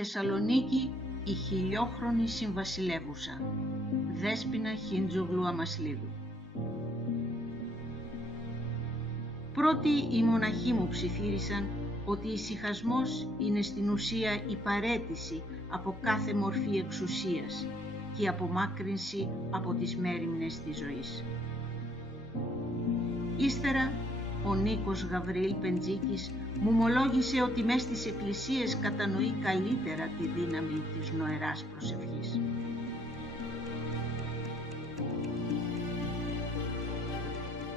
Θεσσαλονίκη, η χιλιόχρονη συμβασιλεύουσα, Δέσποινα Χίντζογλου Αμασλίδου. Πρώτοι οι μοναχοί μου ψιθύρισαν ότι ησυχασμός είναι στην ουσία η παραίτηση από κάθε μορφή εξουσίας και η απομάκρυνση από τις μέριμνες της ζωής. Ύστερα, ο Νίκος Γαβριήλ Πεντζίκης μου ομολόγησε ότι μες στις εκκλησίες κατανοεί καλύτερα τη δύναμη της νοεράς προσευχής.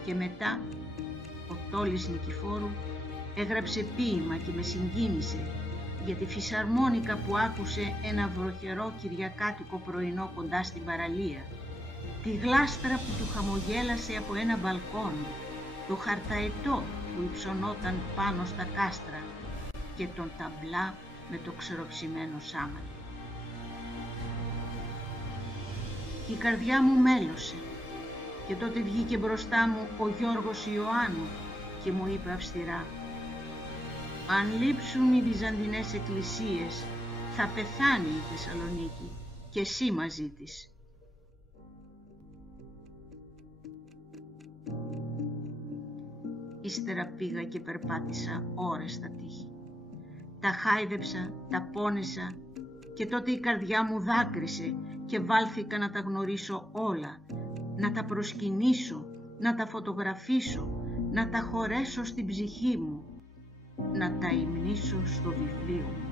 Και μετά, ο Τόλης Νικηφόρου έγραψε ποίημα και με συγκίνησε για τη φυσαρμόνικα που άκουσε ένα βροχερό κυριακάτικο πρωινό κοντά στην παραλία, τη γλάστρα που του χαμογέλασε από ένα μπαλκόνι, το χαρταετό που υψωνόταν πάνω στα κάστρα και τον ταμπλά με το ξεροψημένο σάματι. Και η καρδιά μου μέλωσε και τότε βγήκε μπροστά μου ο Γιώργος Ιωάννου και μου είπε αυστηρά: «Αν λείψουν οι βυζαντινές εκκλησίες, θα πεθάνει η Θεσσαλονίκη και εσύ μαζί της». Ύστερα πήγα και περπάτησα ώρες στα τείχη. Τα χάιδεψα, τα πόνεσα και τότε η καρδιά μου δάκρυσε και βάλθηκα να τα γνωρίσω όλα, να τα προσκυνήσω, να τα φωτογραφίσω, να τα χωρέσω στην ψυχή μου, να τα υμνήσω στο βιβλίο μου.